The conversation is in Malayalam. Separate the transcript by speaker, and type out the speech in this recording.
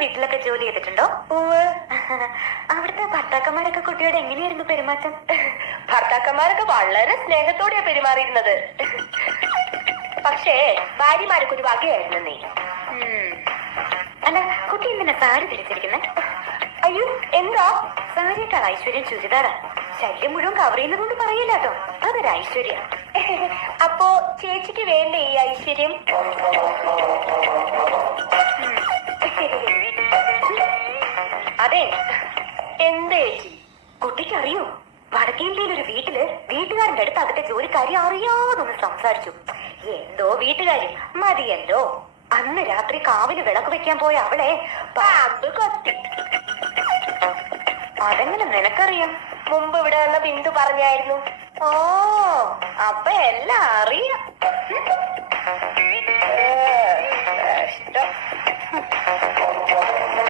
Speaker 1: വീട്ടിലൊക്കെ ജോലി ചെയ്തിട്ടുണ്ടോ?
Speaker 2: അവിടുത്തെ ഭർത്താക്കന്മാരൊക്കെ കുട്ടിയോട് എങ്ങനെയായിരുന്നു പെരുമാറ്റം?
Speaker 1: ഭർത്താക്കന്മാരൊക്കെ വളരെ സ്നേഹത്തോടെയാ പെരുമാറിയിരുന്നത്. പക്ഷേ ഭാര്യമാരൊക്കെ ഒരു വകയായിരുന്നു നീ.
Speaker 2: അല്ല കുട്ടി എന്തിനാ സാരി ധരിച്ചിരിക്കുന്നത്
Speaker 1: അയ്യോ എന്താ?
Speaker 2: സാരിയേക്കാൾ ഐശ്വര്യം ചുരിദാറാ. ശല്യം മുഴുവൻ കവർ ചെയ്യുന്നതുകൊണ്ട് പറയില്ലാട്ടോ. അതൊരു ഐശ്വര്യ.
Speaker 1: അപ്പോ ചേച്ചിക്ക് വേണ്ട ഈ ഐശ്വര്യം? അതെ. എന്ത്
Speaker 2: കുട്ടിക്ക് അറിയോ? വടക്കേന്ത്യയിൽ ഒരു വീട്ടിൽ വീട്ടുകാരന്റെ അടുത്ത് അതിന്റെ ജോലിക്കാരി അറിയാതൊന്ന് സംസാരിച്ചു.
Speaker 1: എന്തോ വീട്ടുകാരി?
Speaker 2: മതിയല്ലോ. അന്ന് രാത്രി കാവിൽ വിളക്ക് വെക്കാൻ പോയ അവളെ പാമ്പ് കൊത്തി. അതെങ്ങനെ നിനക്കറിയാം? മുമ്പ് ഇവിടെ വന്ന ബിന്ദു പറഞ്ഞായിരുന്നു.
Speaker 1: ഓ അപ്പൊ എല്ലാം അറിയാം.